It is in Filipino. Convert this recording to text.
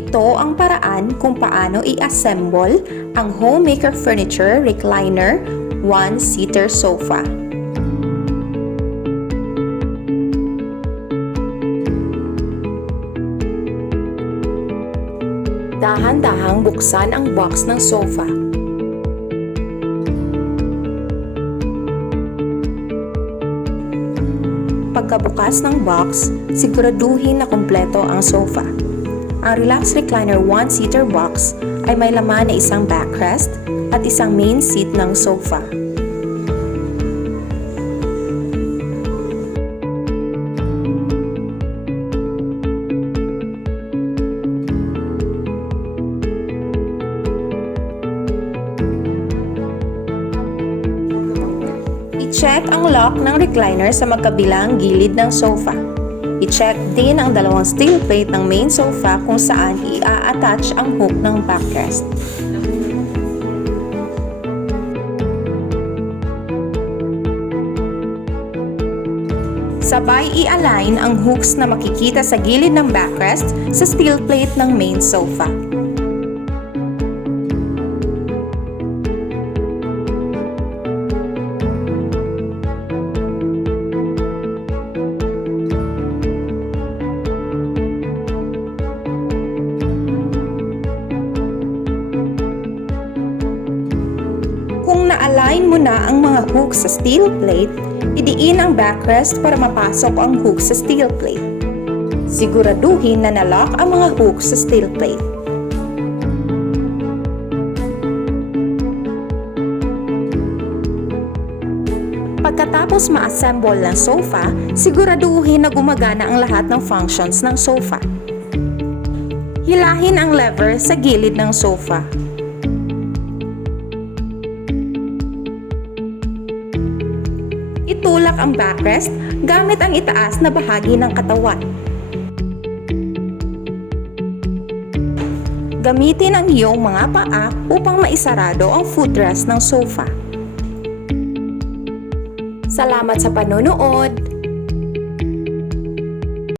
Ito ang paraan kung paano i-assemble ang Homemaker Furniture Recliner one-seater sofa. Dahan-dahang buksan ang box ng sofa. Pagkabukas ng box, siguraduhin na kumpleto ang sofa. Ang Relax Recliner one-seater box ay may laman na isang backrest at isang main seat ng sofa. I-check ang lock ng recliner sa magkabilang gilid ng sofa. I-check din ang dalawang steel plate ng main sofa kung saan i-attach ang hook ng backrest. Sabay i-align ang hooks na makikita sa gilid ng backrest sa steel plate ng main sofa. Kung na-align mo na ang mga hooks sa steel plate, idiin ang backrest para mapasok ang hooks sa steel plate. Siguraduhin na na-lock ang mga hooks sa steel plate. Pagkatapos ma-assemble ng sofa, siguraduhin na gumagana ang lahat ng functions ng sofa. Hilahin ang lever sa gilid ng sofa. Itulak ang backrest gamit ang itaas na bahagi ng katawan. Gamitin ang iyong mga paa upang maisarado ang footrest ng sofa. Salamat sa panonood!